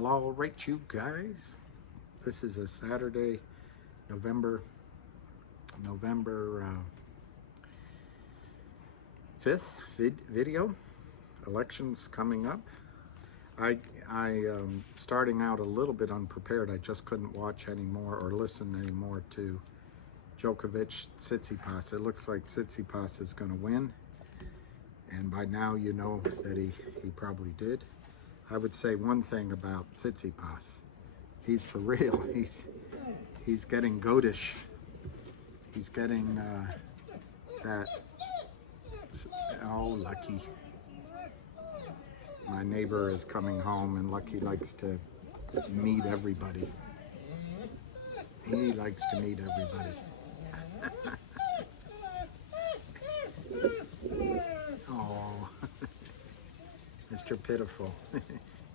Well, all right, you guys. This is a Saturday, November 5th video. Elections coming up. I starting out a little bit unprepared. I just couldn't watch anymore or listen anymore to Djokovic Tsitsipas. It looks like Tsitsipas is going to win, and by now you know that he probably did. I would say one thing about Tsitsipas. He's for real. He's getting goatish. He's getting that. Oh, Lucky. My neighbor is coming home, and Lucky likes to meet everybody. He likes to meet everybody. Oh, Mr. Pitiful.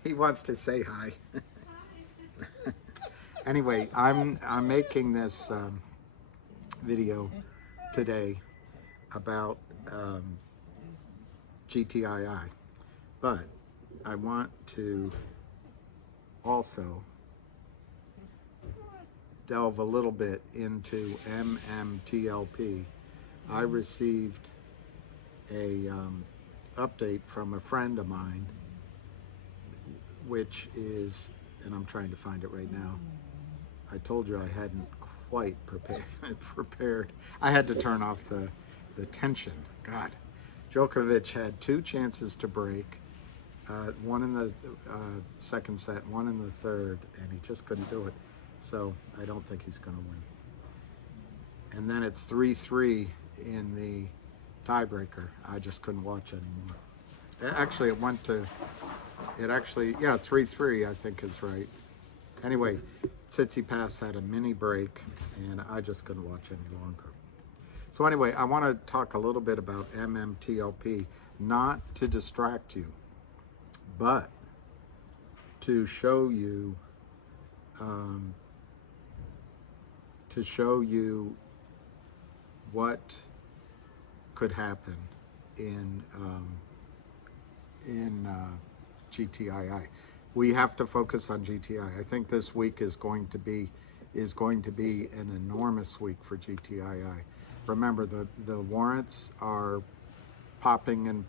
He wants to say hi. Anyway, I'm making this video today about GTII, but I want to also delve a little bit into MMTLP. I received a update from a friend of mine, which is, and I'm trying to find it right now. I told you I hadn't quite prepared. I had to turn off the tension. God, Djokovic had two chances to break, one in the second set, one in the third, and he just couldn't do it. So I don't think he's going to win. And then it's 3-3 in the tiebreaker. I just couldn't watch anymore. Actually, it went to, yeah, 3-3 I think is right. Anyway, Tsitsipas had a mini break, and I just couldn't watch any longer. So anyway, I want to talk a little bit about MMTLP, not to distract you, but to show you, what could happen in GTII. We have to focus on GTI. I think this week is going to be an enormous week for GTII. Remember, the warrants are popping and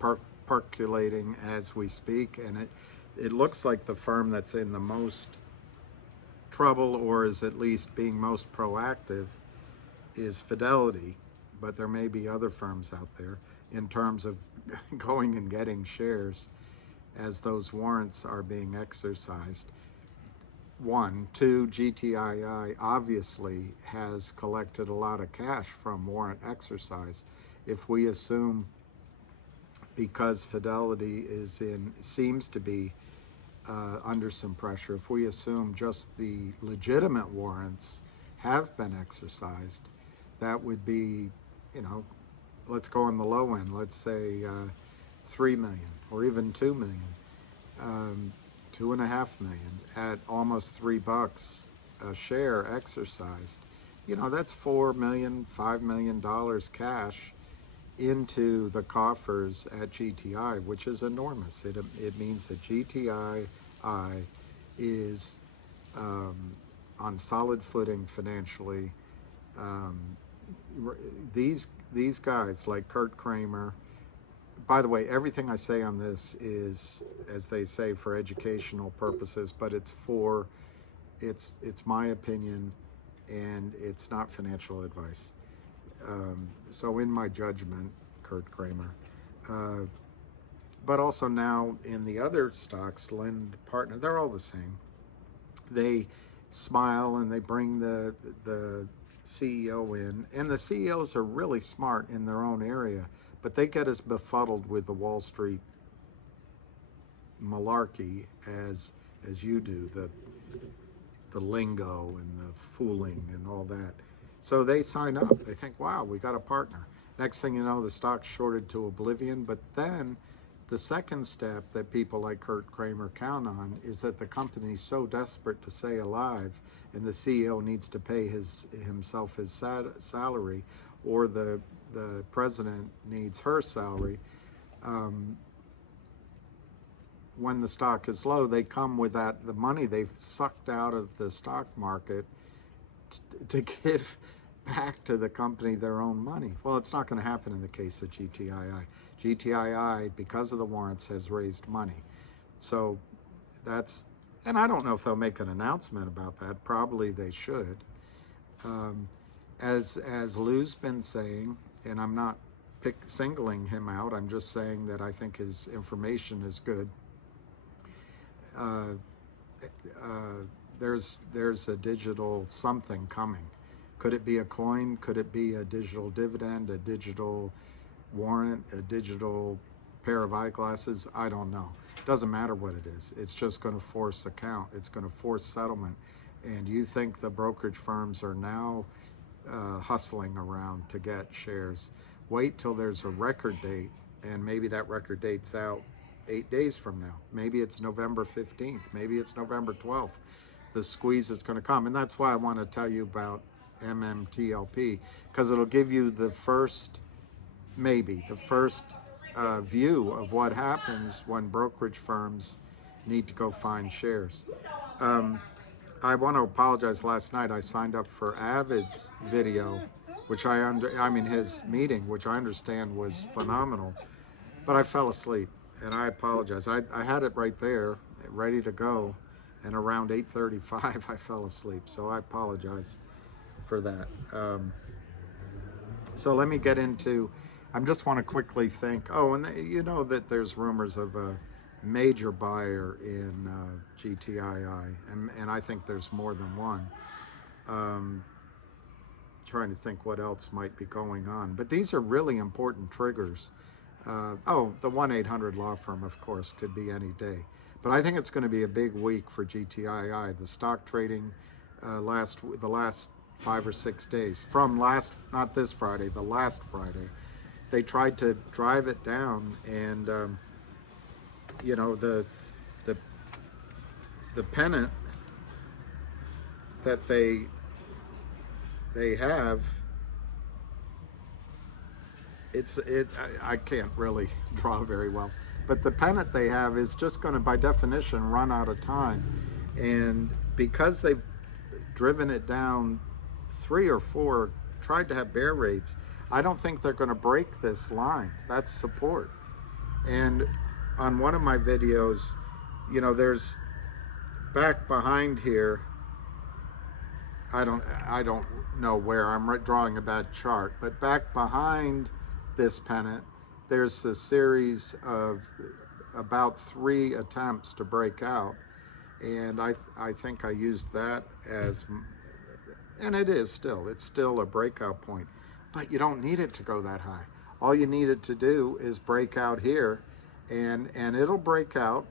percolating as we speak, and it looks like the firm that's in the most trouble, or is at least being most proactive, is Fidelity, but there may be other firms out there in terms of going and getting shares as those warrants are being exercised. 1, 2, GTII obviously has collected a lot of cash from warrant exercise. If we assume, because Fidelity seems to be under some pressure, if we assume just the legitimate warrants have been exercised, that would be, let's go on the low end, let's say 3 million or even 2 million, 2.5 million at almost $3 a share exercised. That's $4 million, $5 million cash into the coffers at GTI, which is enormous. It means that GTII is on solid footing financially. These guys like Kurt Kramer. By the way, everything I say on this is, as they say, for educational purposes, but it's my opinion, and it's not financial advice. So in my judgment, Kurt Kramer, but also now in the other stocks, Lind Partner, they're all the same. They smile and they bring the CEO in, and the CEOs are really smart in their own area, but they get as befuddled with the Wall Street malarkey as you do, the lingo and the fooling and all that. So they sign up. They think, wow, we got a partner. Next thing you know, the stock's shorted to oblivion. But then the second step that people like Kurt Kramer count on is that the company's so desperate to stay alive, and the CEO needs to pay himself his salary, or the president needs her salary. when the stock is low, they come with the money they've sucked out of the stock market to give back to the company their own money. Well, it's not going to happen in the case of GTII. GTII, because of the warrants, has raised money. So that's, and I don't know if they'll make an announcement about that. Probably they should. As Lou's been saying, and I'm not singling him out, I'm just saying that I think his information is good. There's a digital something coming. Could it be a coin? Could it be a digital dividend, a digital warrant, a digital pair of eyeglasses? I don't know. It doesn't matter what it is. It's just going to force account. It's going to force settlement. And you think the brokerage firms are now hustling around to get shares? Wait till there's a record date, and maybe that record date's out 8 days from now. Maybe it's November 15th. Maybe it's November 12th. The squeeze is going to come. And that's why I want to tell you about MMTLP, because it'll give you the first, maybe the first view of what happens when brokerage firms need to go find shares. I want to apologize. Last night I signed up for Avid's video, which his meeting, which I understand was phenomenal, but I fell asleep, and I apologize. I had it right there, ready to go, and around 8:35 I fell asleep, so I apologize for that. So let me get into, I just want to quickly think, and you know that there's rumors of a major buyer in GTII, and I think there's more than one. Trying to think what else might be going on, but these are really important triggers. The 1-800 law firm, of course, could be any day, but I think it's going to be a big week for GTII. The stock trading the last 5 or 6 days, from not this Friday, the last Friday, they tried to drive it down, and the pennant that they have, I can't really draw very well, but the pennant they have is just going to, by definition, run out of time. And because they've driven it down 3 or 4, tried to have bear rates, I don't think they're going to break this line. That's support. And on one of my videos, there's back behind here, I don't know where, I'm drawing a bad chart, but back behind this pennant, there's a series of about 3 attempts to break out, and I think I used that as, and it's still a breakout point, but you don't need it to go that high. All you need it to do is break out here, and it'll break out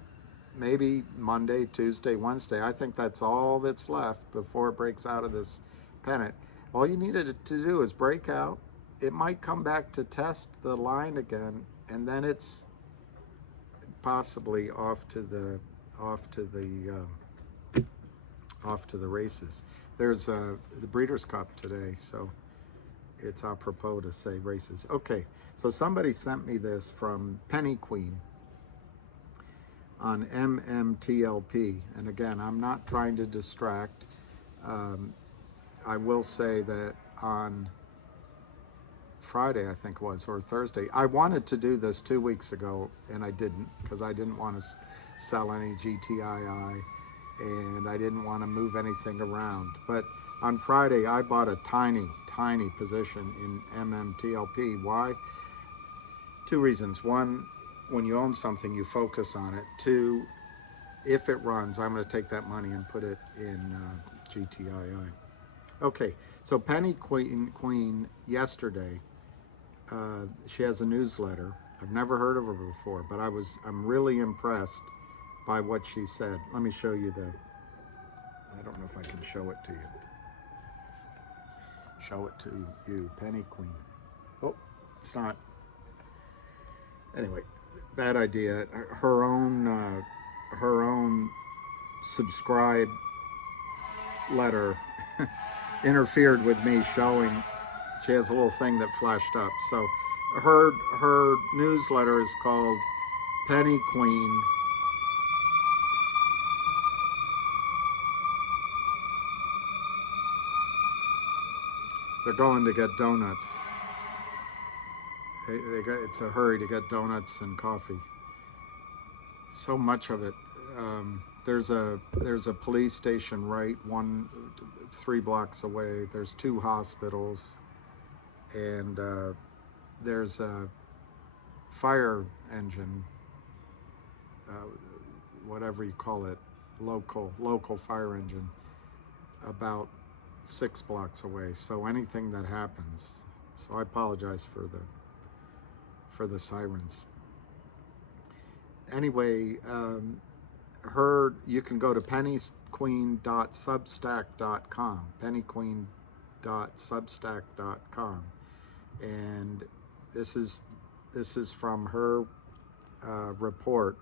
maybe Monday, Tuesday, Wednesday. I think that's all that's left before it breaks out of this pennant. All you needed it to do is break out. It might come back to test the line again, and then it's possibly off to the races. There's the Breeders' Cup today, so it's apropos to say races. Okay, so somebody sent me this from Penny Queen on MMTLP, and again, I'm not trying to distract. I will say that on Friday, I think it was, or Thursday, I wanted to do this 2 weeks ago, and I didn't, because I didn't want to sell any GTII, and I didn't want to move anything around. But on Friday, I bought a tiny position in MMTLP. Why? 2 reasons. One, when you own something, you focus on it. 2, if it runs, I'm going to take that money and put it in GTII. Okay, so Penny Queen yesterday, she has a newsletter. I've never heard of her before, but I'm really impressed by what she said. Let me show you I don't know if I can show it to you. Show it to you, Penny Queen. Oh, it's not. Anyway, bad idea. Her own subscribe letter interfered with me showing. She has a little thing that flashed up. So her newsletter is called Penny Queen They're going to get donuts. It's a hurry to get donuts and coffee. So much of it. There's a police station right 3 blocks away. There's 2 hospitals, and there's a fire engine, whatever you call it, local fire engine, about 6 blocks away. So anything that happens. So I apologize for the sirens. Anyway, you can go to pennyqueen.substack.com, pennyqueen.substack.com, and this is from her report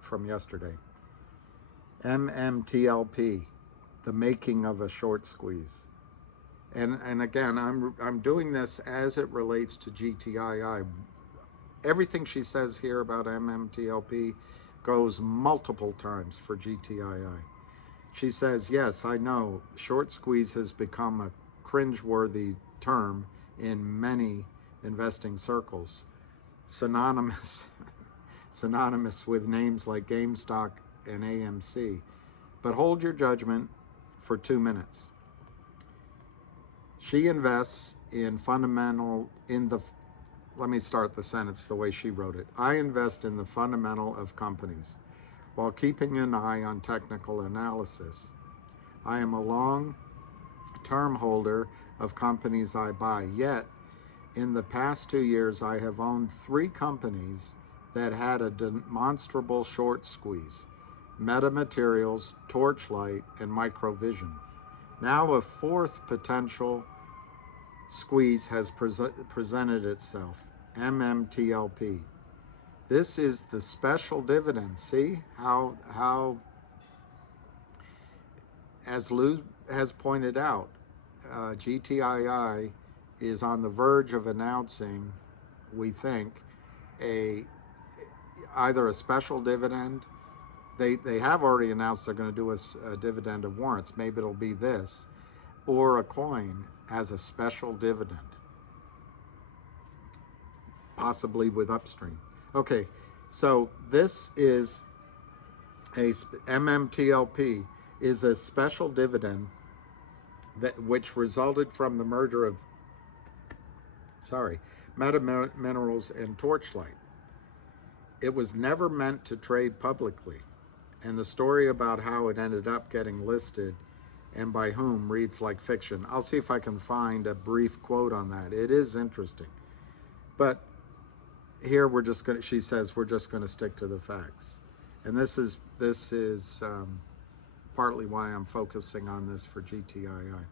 from yesterday. MMTLP, the making of a short squeeze. And again, I'm doing this as it relates to GTII. Everything she says here about MMTLP goes multiple times for GTII. She says, yes, I know, short squeeze has become a cringeworthy term in many investing circles, synonymous with names like GameStop and AMC. But hold your judgment for 2 minutes. She invests let me start the sentence the way she wrote it. I invest in the fundamental of companies while keeping an eye on technical analysis. I am a long-term holder of companies I buy, yet in the past 2 years I have owned 3 companies that had a demonstrable short squeeze: Meta Materials, Torchlight, and Microvision. Now a 4th potential squeeze has presented itself, MMTLP. This is the special dividend. See how as Lou has pointed out, GTII is on the verge of announcing, we think, either a special dividend. They have already announced they're going to do a dividend of warrants. Maybe it'll be this, or a coin as a special dividend, possibly with upstream. Okay, so this is MMTLP is a special dividend which resulted from the merger of Meta Minerals and Torchlight. It was never meant to trade publicly, and the story about how it ended up getting listed and by whom reads like fiction. I'll see if I can find a brief quote on that. It is interesting. But here she says we're just going to stick to the facts. And this is partly why I'm focusing on this for GTII.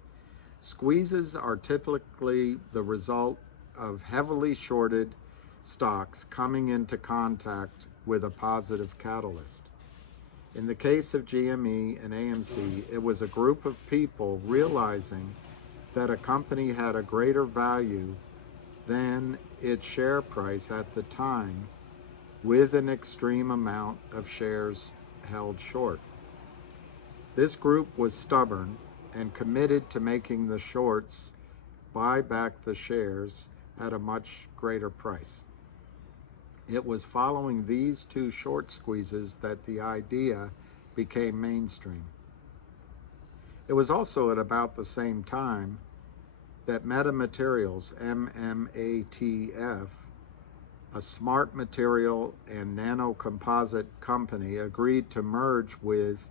Squeezes are typically the result of heavily shorted stocks coming into contact with a positive catalyst. In the case of GME and AMC, it was a group of people realizing that a company had a greater value than its share price at the time, with an extreme amount of shares held short. This group was stubborn and committed to making the shorts buy back the shares at a much greater price. It was following these 2 short squeezes that the idea became mainstream. It was also at about the same time that Meta Materials, MMATF, a smart material and nanocomposite company, agreed to merge with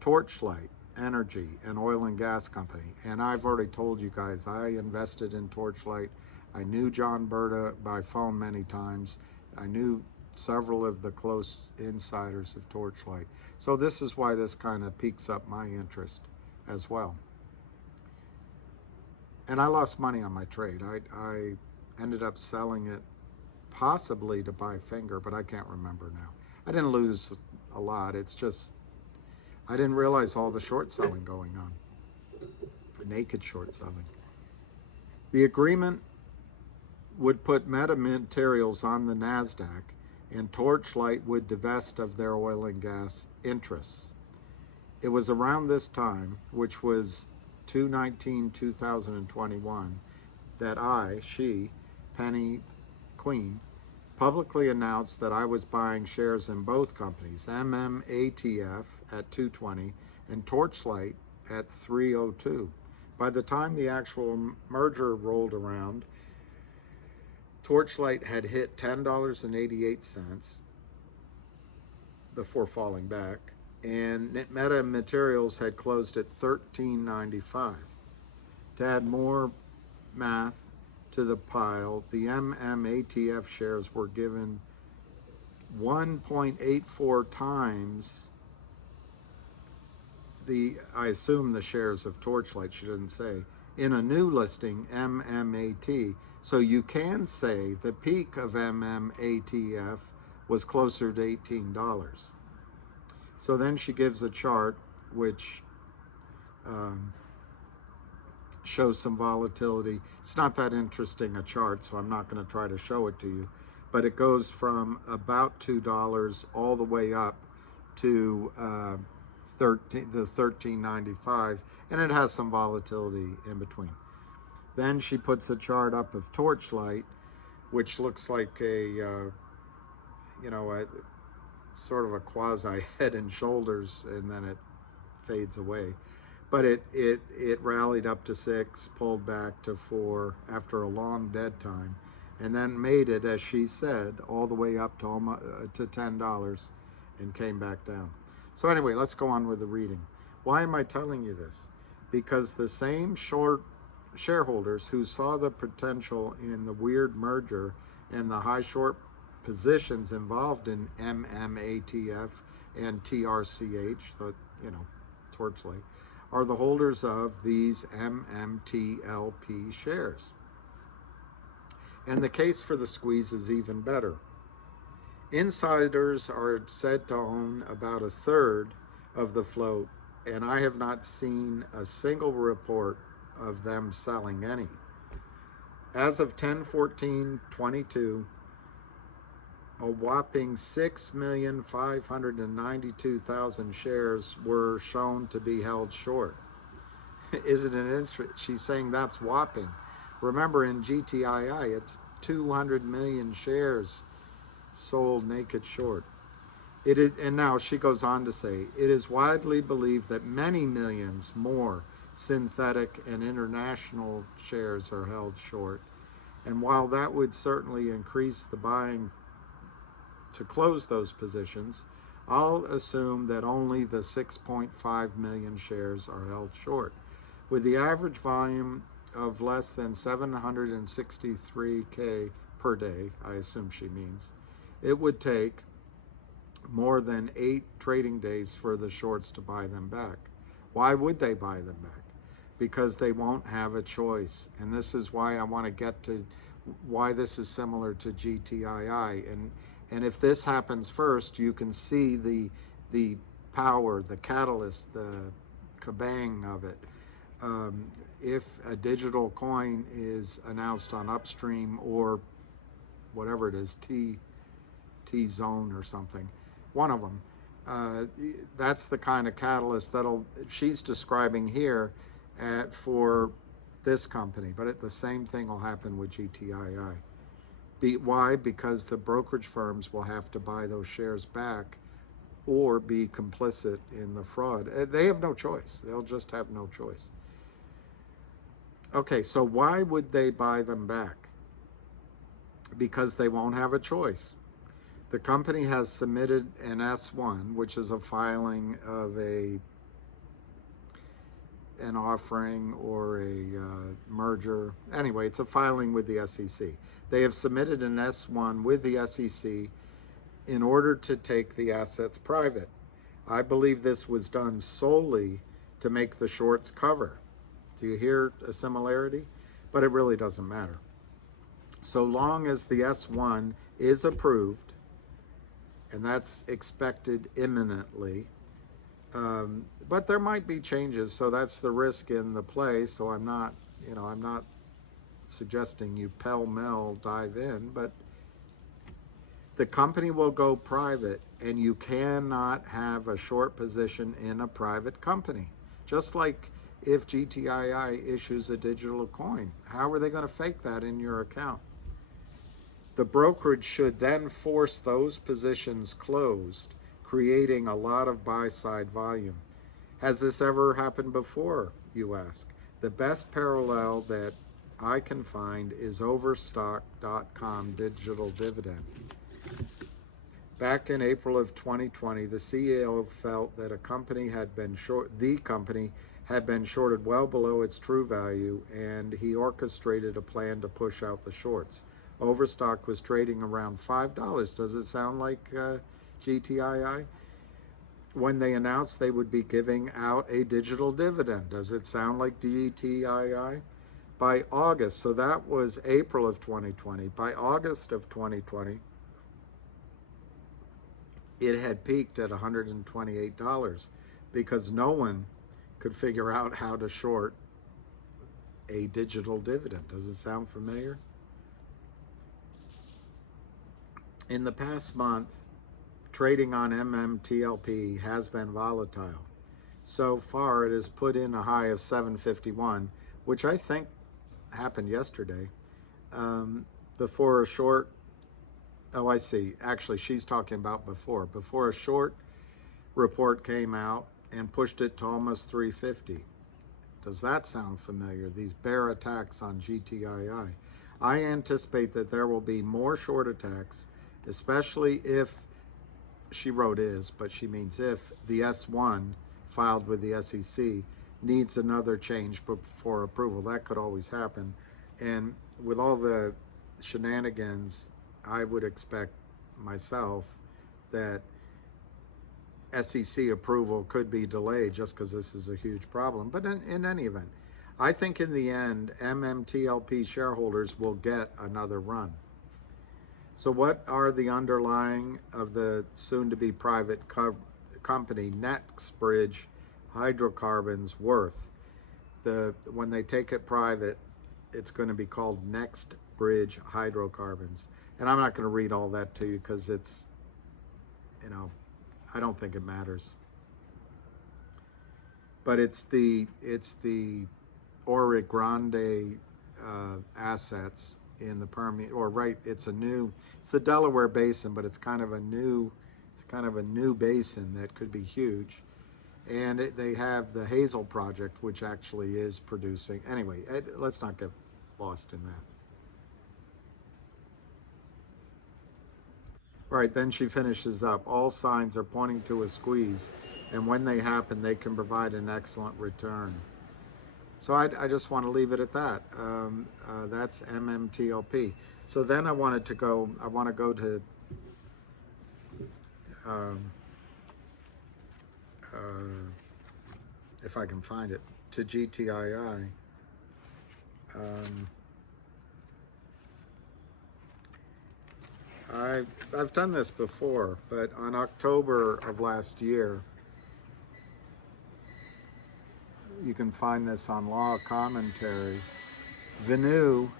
Torchlight Energy, an oil and gas company. And I've already told you guys, I invested in Torchlight. I knew John Berta by phone many times. I knew several of the close insiders of Torchlight. So this is why this kind of piques up my interest as well. And I lost money on my trade. I ended up selling it possibly to buy Finger, but I can't remember now. I didn't lose a lot. It's just I didn't realize all the short selling going on, naked short selling. The agreement would put Meta Materials on the NASDAQ, and Torchlight would divest of their oil and gas interests. It was around this time, which was 2021, that she, Penny Queen, publicly announced that I was buying shares in both companies, MMATF at 220 and Torchlight at 302. By the time the actual merger rolled around, Torchlight had hit $10.88 before falling back, and Meta Materials had closed at $13.95. To add more math to the pile, the MMATF shares were given 1.84 times I assume the shares of Torchlight, she didn't say, in a new listing, MMAT. So you can say the peak of MMATF was closer to $18. So then she gives a chart which shows some volatility. It's not that interesting a chart, so I'm not going to try to show it to you. But it goes from about $2 all the way up to the $13.95, and it has some volatility in between. Then she puts a chart up of Torchlight, which looks like a sort of a quasi head and shoulders, and then it fades away. But it rallied up to 6, pulled back to 4 after a long dead time, and then made it, as she said, all the way up to almost to $10 and came back down. So anyway, let's go on with the reading. Why am I telling you this? Because the same short shareholders who saw the potential in the weird merger and the high short positions involved in MMATF and TRCH, Torchlight, are the holders of these MMTLP shares. And the case for the squeeze is even better. Insiders are said to own about a third of the float, and I have not seen a single report of them selling any. As of 10/14/22, a whopping 6,592,000 shares were shown to be held short. Isn't it interesting? She's saying that's whopping. Remember, in GTII, it's 200 million shares sold naked short. And now she goes on to say, it is widely believed that many millions more synthetic and international shares are held short. And while that would certainly increase the buying to close those positions, I'll assume that only the 6.5 million shares are held short. With the average volume of less than 763K per day, I assume she means, it would take more than 8 trading days for the shorts to buy them back. Why would they buy them back? Because they won't have a choice. And this is why I want to get to why this is similar to GTII. And if this happens first, you can see the power, the catalyst, the kabang of it. If a digital coin is announced on Upstream or whatever it is, T-Zone or something, one of them, that's the kind of catalyst she's describing here for this company. But the same thing will happen with GTII. Why? Because the brokerage firms will have to buy those shares back or be complicit in the fraud. They have no choice. They'll just have no choice. Okay, so why would they buy them back? Because they won't have a choice. The company has submitted an S1, which is a filing of an offering or a merger. Anyway, it's a filing with the SEC. They have submitted an S1 with the SEC in order to take the assets private. I believe this was done solely to make the shorts cover. Do you hear a similarity? But it really doesn't matter. So long as the S1 is approved, and that's expected imminently, but there might be changes, so that's the risk in the play. So I'm not suggesting you pell-mell dive in, but the company will go private, and you cannot have a short position in a private company. Just like if GTII issues a digital coin. How are they going to fake that in your account? The brokerage should then force those positions closed, creating a lot of buy-side volume. Has this ever happened before, you ask? The best parallel that I can find is Overstock.com digital dividend. Back in April of 2020, the CEO felt that the company had been shorted well below its true value, and he orchestrated a plan to push out the shorts. Overstock was trading around $5. Does it sound like GTII? When they announced they would be giving out a digital dividend, does it sound like GTII? By August, so that was April of 2020, by August of 2020, it had peaked at $128 because no one could figure out how to short a digital dividend. Does it sound familiar? In the past month, trading on MMTLP has been volatile. So far, it has put in a high of 751, which I think happened yesterday, before a short. Oh, I see. Actually, she's talking about before a short report came out and pushed it to almost 350. Does that sound familiar? These bear attacks on GTII. I anticipate that there will be more short attacks, especially if, she wrote is, but she means if the S1 filed with the SEC needs another change for approval. That could always happen. And with all the shenanigans, I would expect myself that SEC approval could be delayed just because this is a huge problem. But in any event, I think in the end, MMTLP shareholders will get another run. So what are the underlying of the soon-to-be private company NextBridge Hydrocarbons worth? When they take it private, it's going to be called NextBridge Hydrocarbons. And I'm not going to read all that to you because it's, I don't think it matters. But it's the Oro Grande assets in the Permian, it's the Delaware Basin, but it's kind of a new basin that could be huge. And they have the Hazel project, which actually is producing. Anyway, let's not get lost in that. All right, then she finishes up. All signs are pointing to a squeeze, and when they happen, they can provide an excellent return. So I just want to leave it at that. That's MMTLP. So then I want to go to if I can find it, to GTII. I've done this before, but on October of last year, you can find this on Law Commentary. Venu,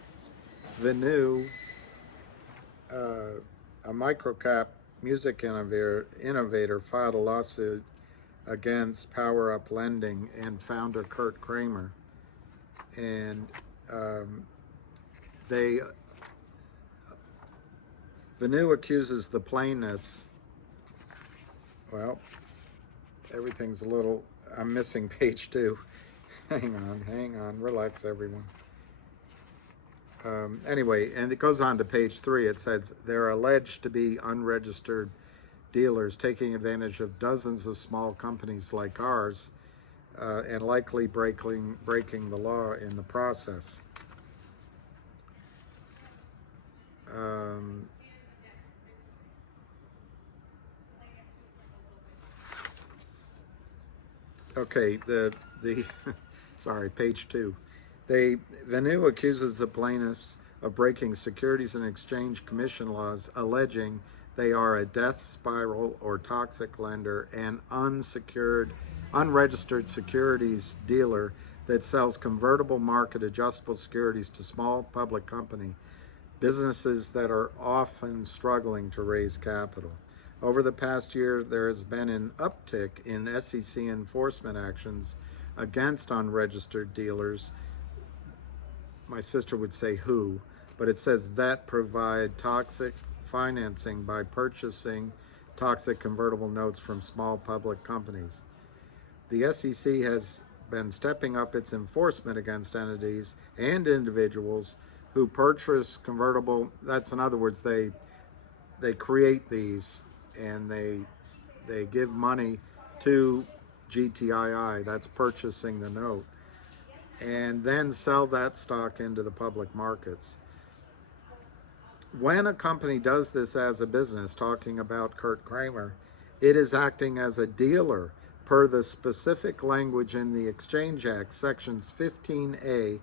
a microcap music innovator, filed a lawsuit against Power Up Lending and founder Kurt Kramer, and Venu accuses the plaintiffs. Well, everything's a little. I'm missing page 2. Hang on, relax everyone. Anyway, and it goes on to page 3. It says they're alleged to be unregistered dealers taking advantage of dozens of small companies like ours and likely breaking the law in the process. Okay, sorry, page 2. Venu accuses the plaintiffs of breaking Securities and Exchange Commission laws, alleging they are a death spiral or toxic lender and unregistered securities dealer that sells convertible market adjustable securities to small public company businesses that are often struggling to raise capital. Over the past year, there has been an uptick in SEC enforcement actions against unregistered dealers. My sister would say who, but it says that provide toxic financing by purchasing toxic convertible notes from small public companies. The SEC has been stepping up its enforcement against entities and individuals who purchase convertible. That's, in other words, they create these and they give money to GTII, that's purchasing the note, and then sell that stock into the public markets. When a company does this as a business, talking about Kurt Kramer, it is acting as a dealer per the specific language in the Exchange Act, sections 15A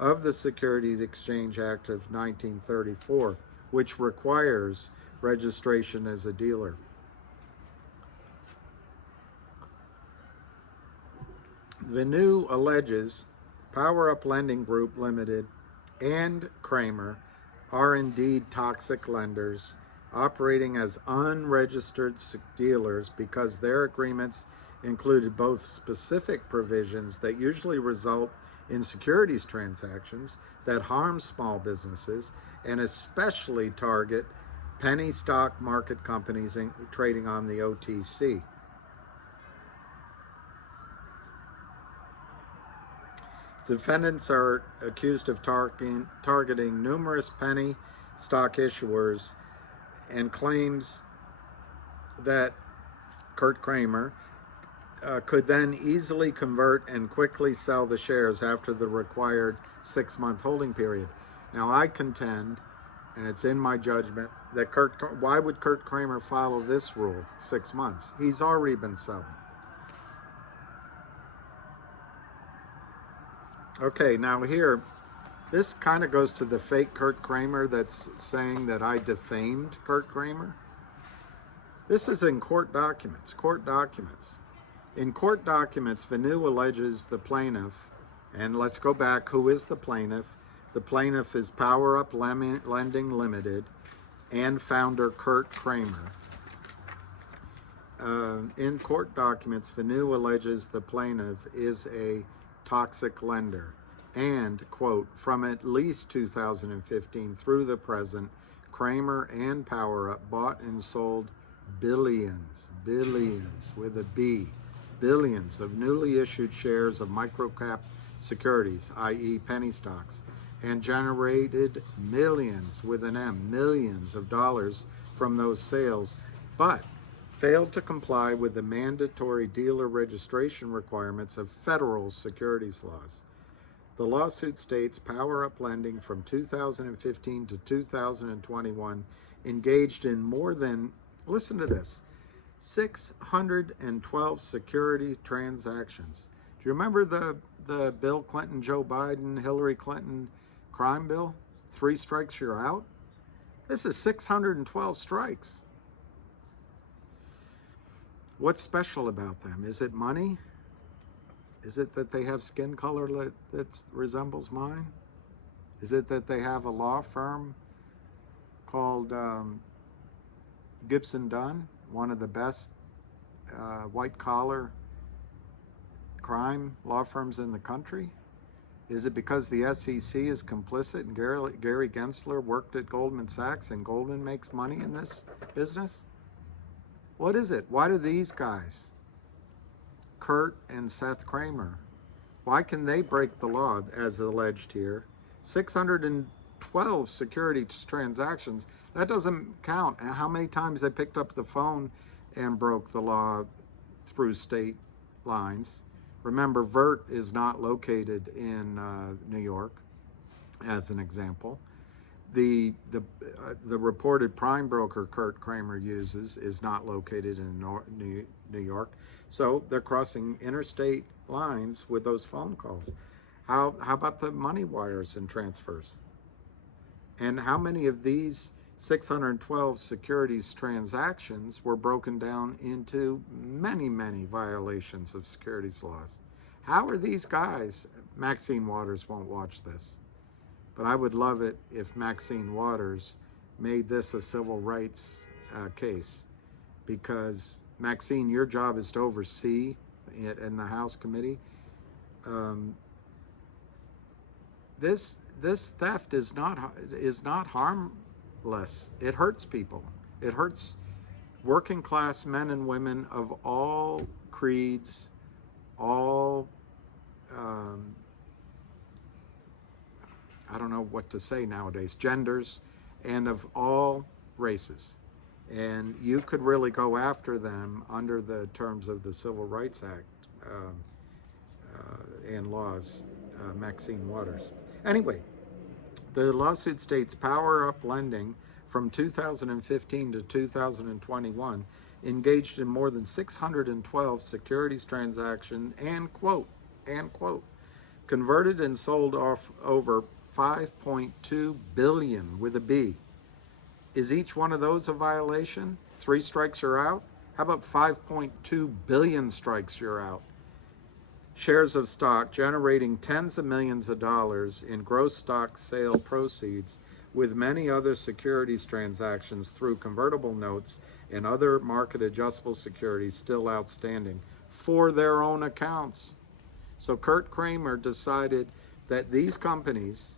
of the Securities Exchange Act of 1934, which requires registration as a dealer. Vanu alleges Power Up Lending Group Limited and Kramer are indeed toxic lenders operating as unregistered dealers because their agreements included both specific provisions that usually result in securities transactions that harm small businesses and especially target penny stock market companies trading on the OTC. Defendants are accused of targeting numerous penny stock issuers and claims that Kurt Kramer could then easily convert and quickly sell the shares after the required 6-month holding period. Now I contend, and it's in my judgment, that why would Kurt Kramer follow this rule 6 months? He's already been selling. Okay, now here, this kind of goes to the fake Kurt Kramer that's saying that I defamed Kurt Kramer. This is in court documents. In court documents, Vanu alleges the plaintiff, and let's go back, who is the plaintiff? The plaintiff is Power Up Lending Limited and founder Kurt Kramer. In court documents, Vanu alleges the plaintiff is a toxic lender and, quote, from at least 2015 through the present, Kramer and Power Up bought and sold billions with a B, billions of newly issued shares of microcap securities, i.e. penny stocks, and generated millions with an M, millions of dollars from those sales, but failed to comply with the mandatory dealer registration requirements of federal securities laws. The lawsuit states Power Up Lending from 2015 to 2021 engaged in more than, listen to this, 612 security transactions. Do you remember the Bill Clinton, Joe Biden, Hillary Clinton crime bill? 3 strikes, you're out. This is 612 strikes. What's special about them? Is it money? Is it that they have skin color that resembles mine? Is it that they have a law firm called Gibson Dunn, one of the best white-collar crime law firms in the country? Is it because the SEC is complicit and Gary Gensler worked at Goldman Sachs and Goldman makes money in this business? What is it? Why do these guys, Kurt and Seth Kramer, why can they break the law as alleged here? 612 securities transactions, that doesn't count how many times they picked up the phone and broke the law through state lines. Remember, Vert is not located in New York, as an example. The reported prime broker Kurt Kramer uses is not located in New York, so they're crossing interstate lines with those phone calls. How about the money wires and transfers? And how many of these 612 securities transactions were broken down into many violations of securities laws? How are these guys? Maxine Waters won't watch this, but I would love it if Maxine Waters made this a civil rights case, because Maxine, your job is to oversee it in the House committee. um, this theft is not harmless. It hurts people. It hurts working class men and women of all creeds, all I don't know what to say nowadays, genders, and of all races. And you could really go after them under the terms of the Civil Rights Act and laws, Maxine Waters. Anyway, the lawsuit states Power Up Lending from 2015 to 2021 engaged in more than 612 securities transactions and quote, converted and sold off over 5.2 billion with a B. Is each one of those a violation? 3 strikes you're out? How about 5.2 billion strikes you're out? Shares of stock generating tens of millions of dollars in gross stock sale proceeds, with many other securities transactions through convertible notes and other market adjustable securities still outstanding for their own accounts. So Kurt Kramer decided that these companies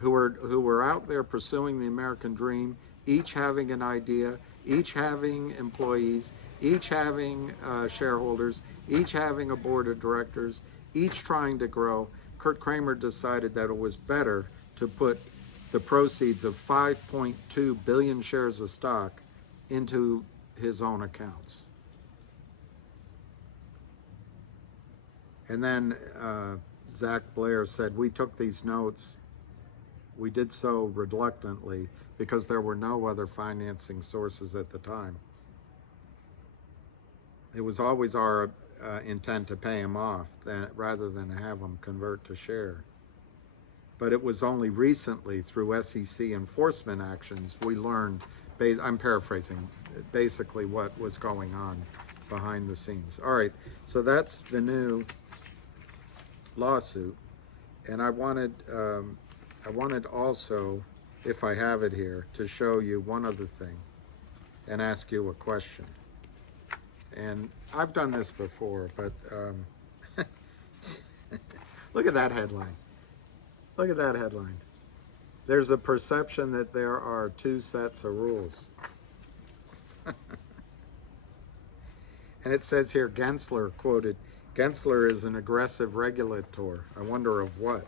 who were out there pursuing the American dream, each having an idea, each having employees, each having shareholders, each having a board of directors, each trying to grow, Kurt Kramer decided that it was better to put the proceeds of 5.2 billion shares of stock into his own accounts. And then Zach Blair said, we took these notes. We did so reluctantly because there were no other financing sources at the time. It was always our intent to pay him off rather than have him convert to share. But it was only recently through SEC enforcement actions we learned, I'm paraphrasing, basically what was going on behind the scenes. All right, so that's the new lawsuit. And I wanted also, if I have it here, to show you one other thing and ask you a question. And I've done this before, but look at that headline. Look at that headline. There's a perception that there are 2 sets of rules. And it says here, Gensler quoted, Gensler is an aggressive regulator. I wonder of what.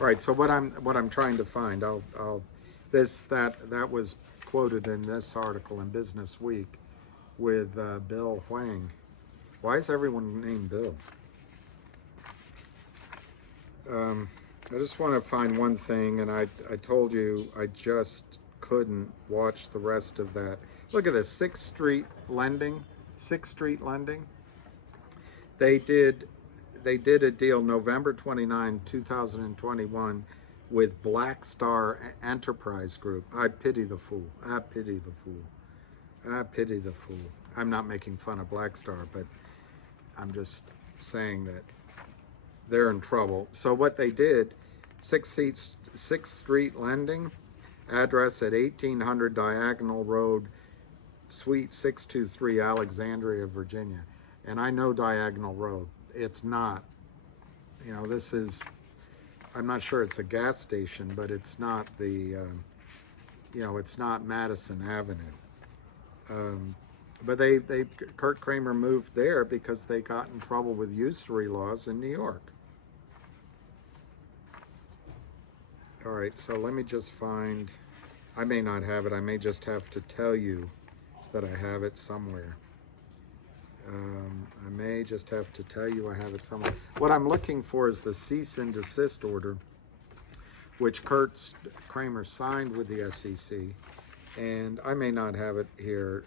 All right, so what I'm trying to find, that was quoted in this article in Business Week with Bill Huang. Why is everyone named Bill? I just want to find one thing, and I told you I just couldn't watch the rest of that. Look at this, 6th Street Lending. They did a deal November 29, 2021 with Black Star Enterprise Group. I pity the fool. I pity the fool. I pity the fool. I'm not making fun of Black Star, but I'm just saying that they're in trouble. So what they did, 6th Street Lending, address at 1800 Diagonal Road, Suite 623, Alexandria, Virginia. And I know Diagonal Road. It's not, this is, I'm not sure it's a gas station, but it's not the, it's not Madison Avenue. But Kurt Kramer moved there because they got in trouble with usury laws in New York. All right, so let me just find, I may not have it, I may just have to tell you that I have it somewhere. I may just have to tell you I have it somewhere. What I'm looking for is the cease and desist order, which Kurt Kramer signed with the SEC, and I may not have it here.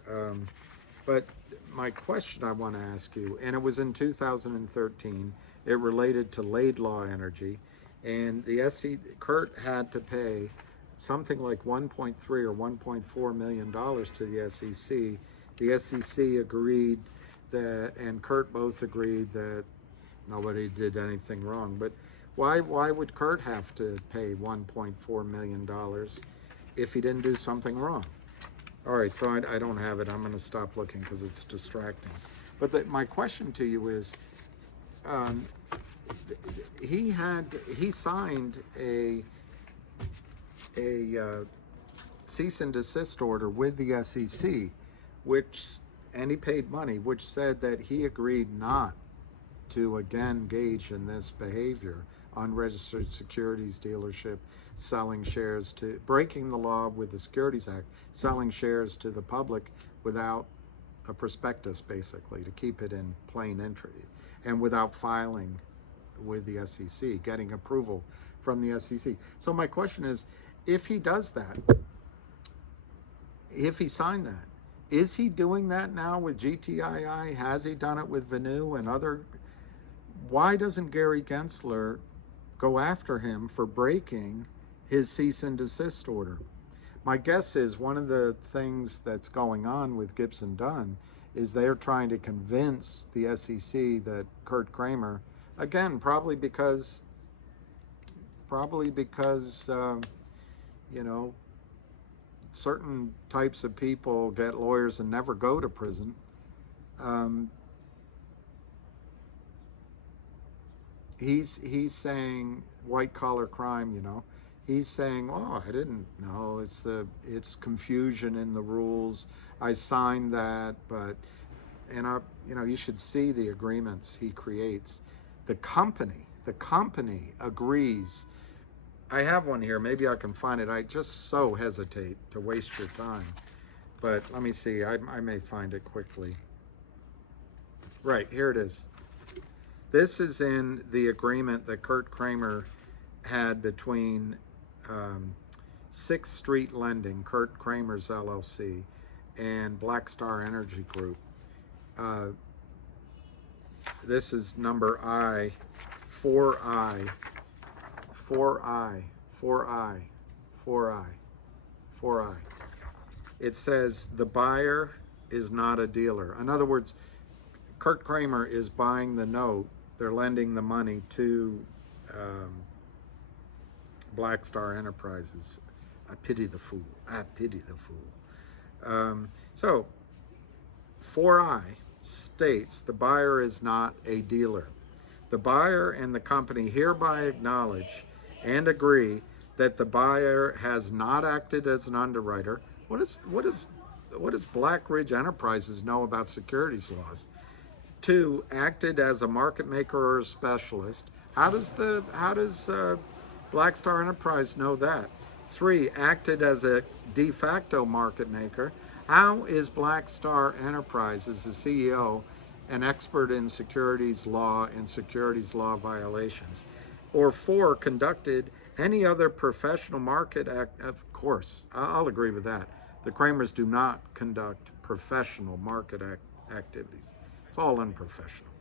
But my question I want to ask you, and it was in 2013, it related to Laidlaw Energy, and the Kurt had to pay something like $1.3 or $1.4 million to the SEC. The SEC agreed that, and Kurt both agreed that nobody did anything wrong. But why would Kurt have to pay $1.4 million if he didn't do something wrong? All right, so I don't have it. I'm going to stop looking because it's distracting. But my question to you is, um, he signed a cease and desist order with the SEC, and he paid money, which said that he agreed not to again engage in this behavior, unregistered securities dealership, selling shares to, breaking the law with the Securities Act, selling shares to the public without a prospectus, basically, to keep it in plain entry, and without filing with the SEC, getting approval from the SEC. So my question is, if he does that, if he signed that, is he doing that now with GTII? Has he done it with Venue and other? Why doesn't Gary Gensler go after him for breaking his cease and desist order? My guess is one of the things that's going on with Gibson Dunn is they're trying to convince the SEC that Kurt Kramer, again, probably because you know, certain types of people get lawyers and never go to prison. He's saying white collar crime, you know. He's saying, "Oh, I didn't know. It's confusion in the rules. I signed that, but," and you should see the agreements he creates. The company agrees. I have one here. Maybe I can find it. I just so hesitate to waste your time, but let me see. I may find it quickly. Right, here it is. This is in the agreement that Kurt Kramer had between 6th Street Lending, Kurt Kramer's LLC, and Black Star Energy Group. This is number 4I. It says the buyer is not a dealer. In other words, Kurt Kramer is buying the note. They're lending the money to Black Star Enterprises. I pity the fool. So 4I states the buyer is not a dealer. The buyer and the company hereby acknowledge and agree that the buyer has not acted as an underwriter. What does Black Ridge Enterprises know about securities laws? 2, acted as a market maker or a specialist. How does Black Star Enterprise know that? 3, acted as a de facto market maker. How is Black Star Enterprises, the CEO, an expert in securities law and securities law violations? Or 4, conducted any other professional market act? Of course, I'll agree with that. The Kramers do not conduct professional market activities. It's all unprofessional.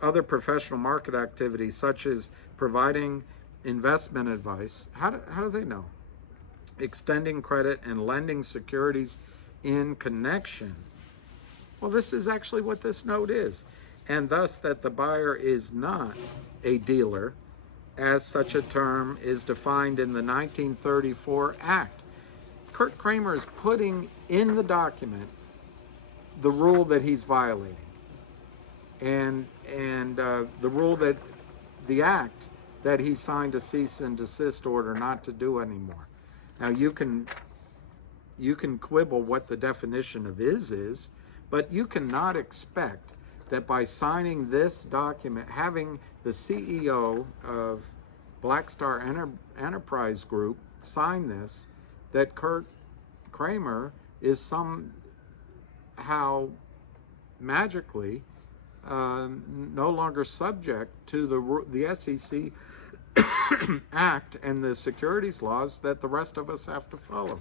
Other professional market activities, such as providing investment advice. How do they know? Extending credit and lending securities in connection. Well, this is actually what this note is. And thus that the buyer is not a dealer, as such a term is defined in the 1934 Act. Kurt Kramer is putting in the document the rule that he's violating, and the rule that the act that he signed a cease and desist order not to do anymore. Now you can quibble what the definition of is, but you cannot expect that by signing this document, having the CEO of Black Star Enterprise Group sign this, that Kurt Kramer is somehow magically no longer subject to the SEC Act and the securities laws that the rest of us have to follow.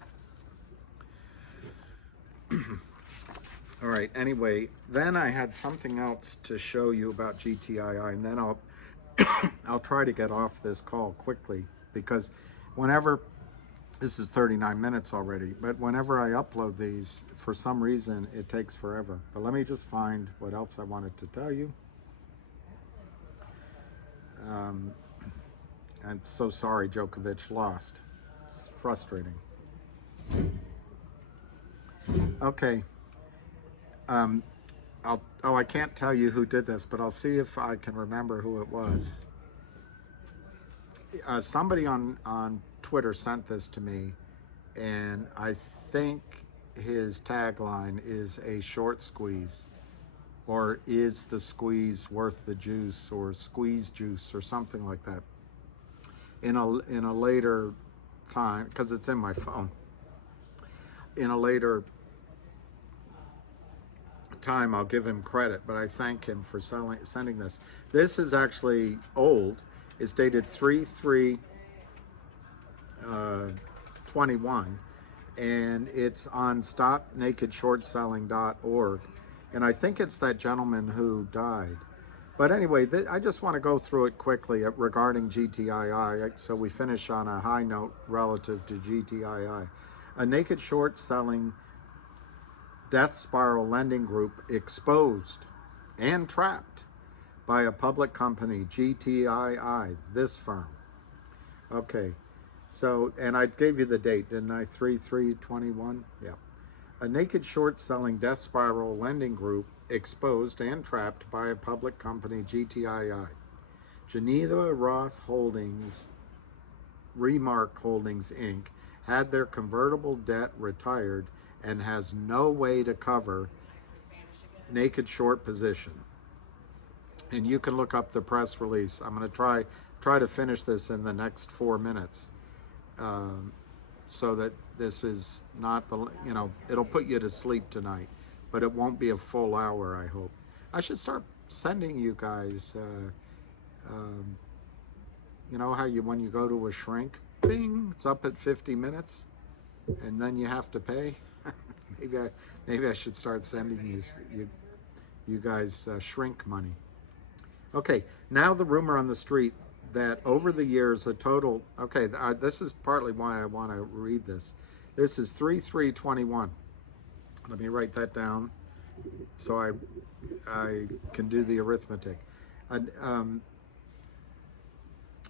All right, anyway, then I had something else to show you about GTII, and then I'll try to get off this call quickly, because this is 39 minutes already, but whenever I upload these, for some reason, it takes forever. But let me just find what else I wanted to tell you. I'm so sorry Djokovic lost. It's frustrating. Okay. Um, I can't tell you who did this, but I'll see if I can remember who it was. Somebody on Twitter sent this to me, and I think his tagline is a short squeeze, or is the squeeze worth the juice, or squeeze juice, or something like that. In a later time, because it's in my phone. In a later time, I'll give him credit, but I thank him for sending this. This is actually old. It's dated 3/3/21, and it's on stopnakedshortselling.org. And I think it's that gentleman who died. But anyway, I just want to go through it quickly regarding GTII, so we finish on a high note relative to GTII. A naked short selling death spiral lending group exposed and trapped by a public company, GTII, this firm. Okay, so, and I gave you the date, didn't I? 3/3/21? Yeah. A naked short selling death spiral lending group exposed and trapped by a public company, GTII. Geneva Roth Holdings, Remark Holdings Inc., had their convertible debt retired and has no way to cover naked short position. And you can look up the press release. I'm going to try to finish this in the next 4 minutes, so that this is not the, it'll put you to sleep tonight, but it won't be a full hour, I hope. I should start sending you guys, you know how when you go to a shrink, bing, it's up at 50 minutes, and then you have to pay. maybe I should start sending you guys shrink money. Okay, now the rumor on the street that over the years a total, okay, this is partly why I want to read this. This is 3/3/21. Let me write that down so I can do the arithmetic.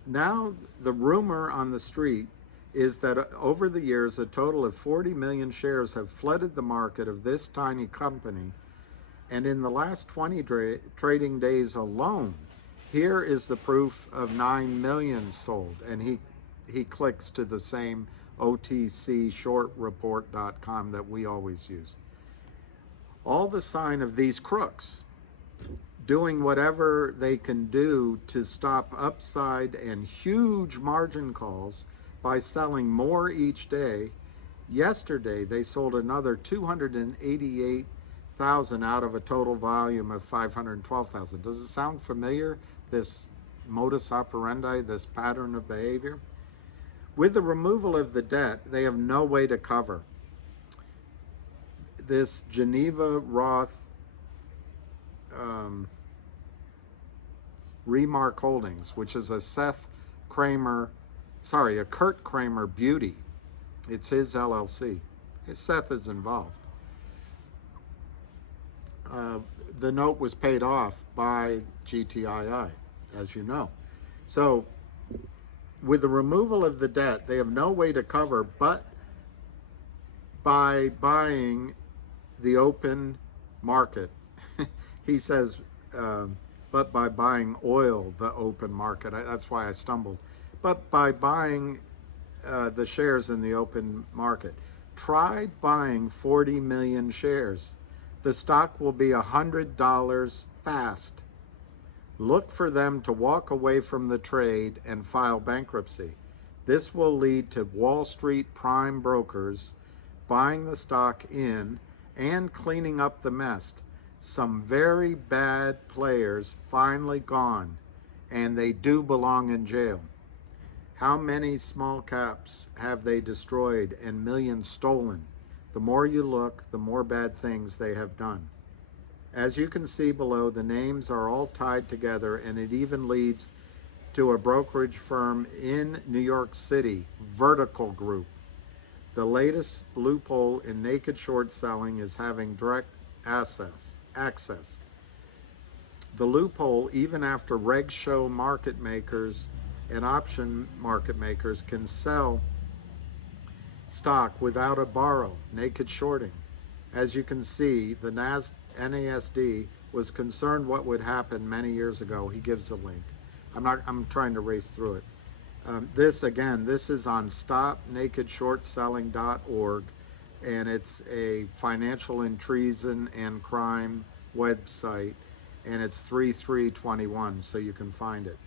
Now the rumor on the street is that over the years a total of 40 million shares have flooded the market of this tiny company, and in the last 20 trading days alone, here is the proof of 9 million sold. And he clicks to the same OTCshortreport.com that we always use. All the sign of these crooks doing whatever they can do to stop upside and huge margin calls by selling more each day. Yesterday, they sold another 288,000 out of a total volume of 512,000. Does it sound familiar, this modus operandi, this pattern of behavior? With the removal of the debt, they have no way to cover. This Geneva Roth Remark Holdings, which is a Kurt Kramer beauty. It's his LLC. Seth is involved. The note was paid off by GTII, as you know. So, with the removal of the debt, they have no way to cover but by buying the open market. He says, but by buying oil, the open market. That's why I stumbled. But by buying the shares in the open market. Try buying 40 million shares. The stock will be $100 fast. Look for them to walk away from the trade and file bankruptcy. This will lead to Wall Street prime brokers buying the stock in and cleaning up the mess. Some very bad players finally gone, and they do belong in jail. How many small caps have they destroyed and millions stolen? The more you look, the more bad things they have done. As you can see below, the names are all tied together, and it even leads to a brokerage firm in New York City, Vertical Group. The latest loophole in naked short selling is having direct access. The loophole, even after reg show market makers and option market makers can sell stock without a borrow, naked shorting. As you can see, the NASD was concerned what would happen many years ago. He gives a link. I'm trying to race through it. This is on stopnakedshortselling.org, and it's a financial and treason and crime website, and it's 3321, so you can find it.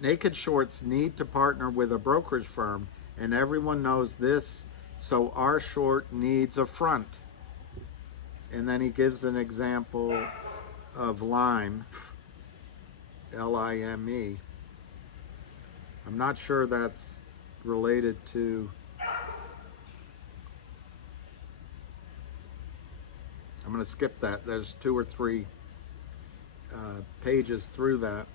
Naked Shorts need to partner with a brokerage firm, and everyone knows this, so our short needs a front. And then he gives an example of Lime, Lime. I'm not sure that's related to, I'm going to skip that. There's 2 or 3 pages through that.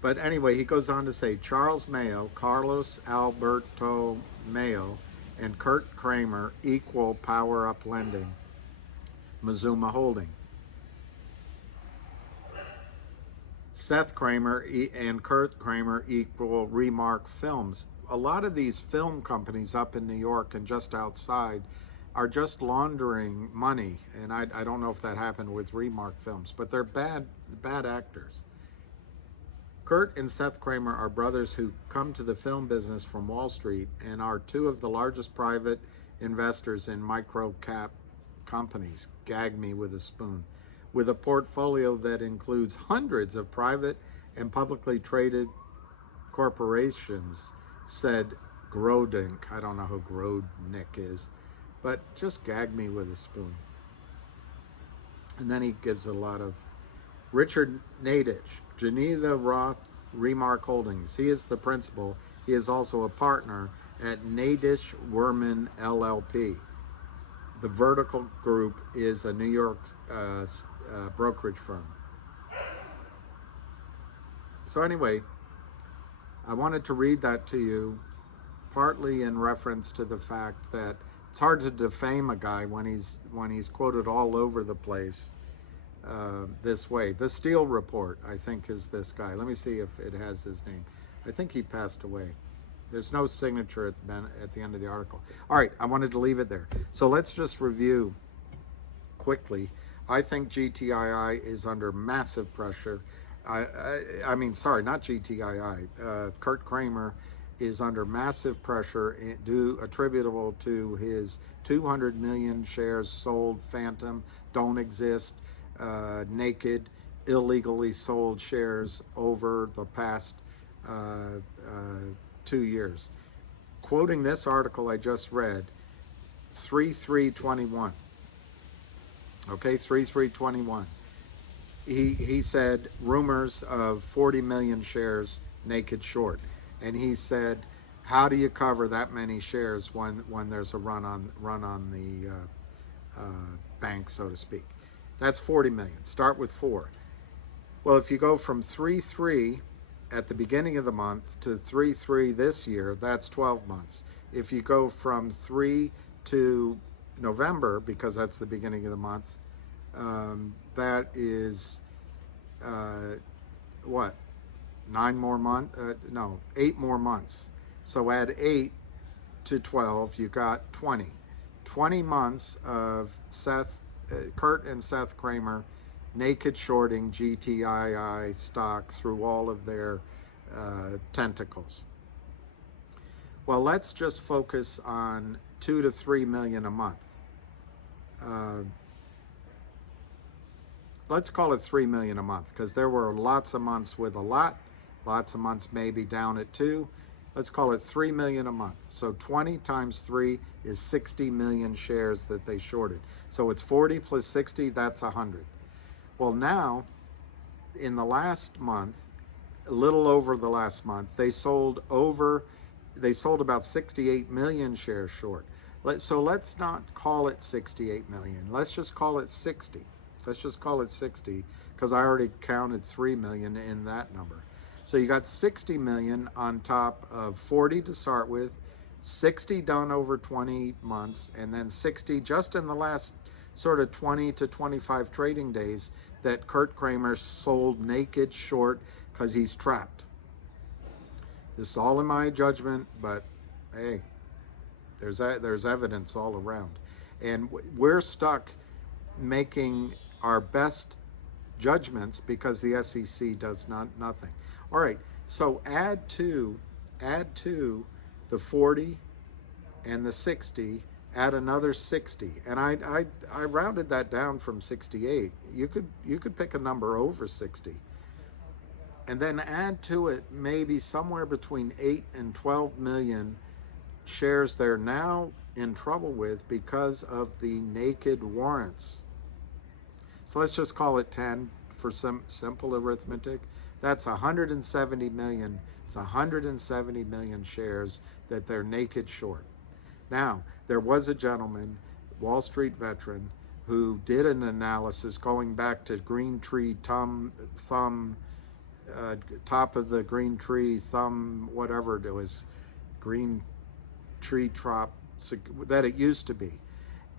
But anyway, he goes on to say Charles Mayo, Carlos Alberto Mayo, and Kurt Kramer equal Power Up Lending, Mazuma Holding. Seth Kramer and Kurt Kramer equal Remark Films. A lot of these film companies up in New York and just outside are just laundering money, and I don't know if that happened with Remark Films, but they're bad actors. Kurt and Seth Kramer are brothers who come to the film business from Wall Street and are 2 of the largest private investors in micro-cap companies, gag me with a spoon, with a portfolio that includes hundreds of private and publicly traded corporations, said Grodink. I don't know who Grodnik is, but just gag me with a spoon. And then he gives a lot of Richard Nadich, Geneva Roth Remark Holdings. He is the principal. He is also a partner at Nadich Werman LLP. The Vertical Group is a New York brokerage firm. So anyway, I wanted to read that to you, partly in reference to the fact that it's hard to defame a guy when he's quoted all over the place this way. The Steele Report, I think, is this guy. Let me see if it has his name. I think he passed away. There's no signature at the end of the article. All right, I wanted to leave it there. So let's just review quickly. I think GTII is under massive pressure. I mean, sorry, not GTII. Kurt Kramer is under massive pressure attributable to his 200 million shares sold phantom, don't exist, naked, illegally sold shares over the past 2 years. Quoting this article I just read, 3/3/21. Okay, 3/3/21. He said rumors of 40 million shares naked short, and he said, how do you cover that many shares when there's a run on the bank, so to speak? That's 40 million. Start with 4. Well, if you go from 3/3 at the beginning of the month to 3/3 this year, that's 12 months. If you go from 3 to November, because that's the beginning of the month, that is what? 8 more months. So add 8 to 12, you got 20. 20 months of Kurt and Seth Kramer naked shorting GTII stock through all of their tentacles. Well, let's just focus on 2 to 3 million a month. Let's call it 3 million a month, because there were lots of months with a lot, lots of months maybe down at 2. Let's call it 3 million a month. So 20 times 3 is 60 million shares that they shorted. So it's 40 plus 60, that's 100. Well, now, in the last month, a little over the last month, they sold about 68 million shares short. So let's not call it 68 million. Let's just call it 60. Let's just call it 60, because I already counted 3 million in that number. So you got 60 million on top of 40 to start with, 60 done over 20 months, and then 60 just in the last sort of 20 to 25 trading days that Kurt Kramer sold naked short because he's trapped. This is all in my judgment, but hey, there's evidence all around, and we're stuck making our best judgments because the SEC does nothing. All right, so add to the 40 and the 60, add another 60, and I rounded that down from 68. You could pick a number over 60, and then add to it maybe somewhere between 8 and 12 million shares they're now in trouble with because of the naked warrants. So let's just call it 10 for some simple arithmetic. That's 170 million. It's 170 million shares that they're naked short. Now, there was a gentleman, Wall Street veteran, who did an analysis going back to green tree thumb, top of the green tree thumb, whatever it was, green tree trop that it used to be.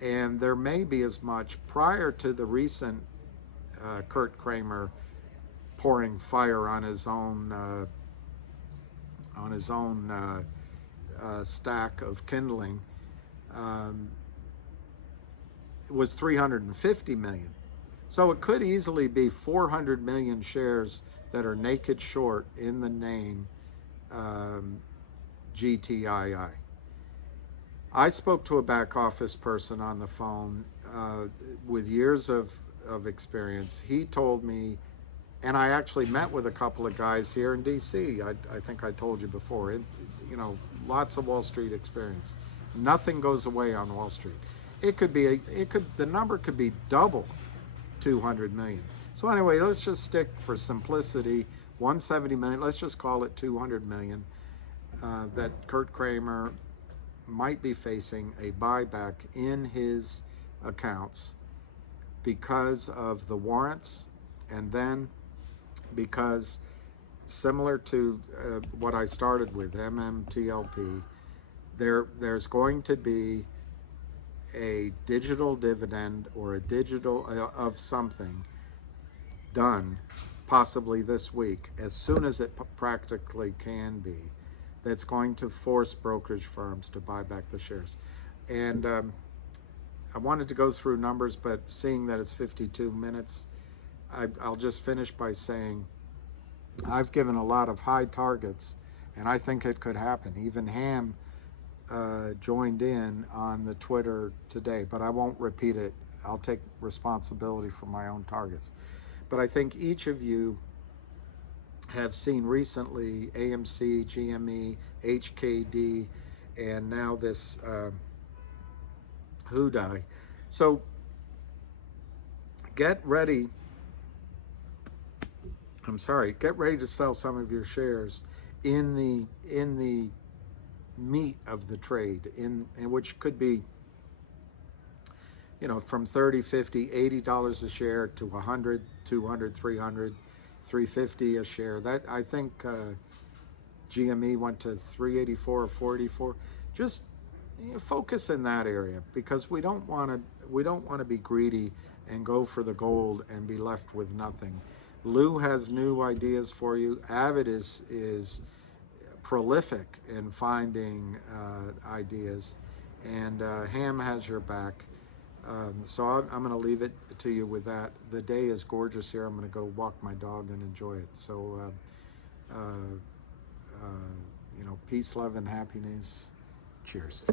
And there may be as much prior to the recent Kurt Kramer pouring fire on his own stack of kindling. It was 350 million. So it could easily be 400 million shares that are naked short in the name GTII. I spoke to a back office person on the phone with years of experience. He told me, and I actually met with a couple of guys here in DC. I think I told you before. Lots of Wall Street experience. Nothing goes away on Wall Street. The number could be double 200 million. So anyway, let's just stick for simplicity 170 million. Let's just call it 200 million that Kurt Kramer might be facing a buyback in his accounts because of the warrants, and then because, similar to what I started with, MMTLP, there's going to be a digital dividend or a digital of something done possibly this week, as soon as it practically can be, that's going to force brokerage firms to buy back the shares. And I wanted to go through numbers, but seeing that it's 52 minutes, I'll just finish by saying I've given a lot of high targets, and I think it could happen. Even Ham joined in on the Twitter today, but I won't repeat it. I'll take responsibility for my own targets. But I think each of you have seen recently AMC, GME, HKD, and now this HUDI. So get ready to sell some of your shares in the meat of the trade, in which could be, from $30, $50, $80 a share to $100, $200, $300, $350 a share. That, I think GME went to $384 or $484. Just focus in that area, because we don't want to be greedy and go for the gold and be left with nothing. Lou has new ideas for you. Avid is prolific in finding ideas, and Ham has your back. So I'm going to leave it to you with that. The day is gorgeous here. I'm going to go walk my dog and enjoy it. So, peace, love, and happiness. Cheers.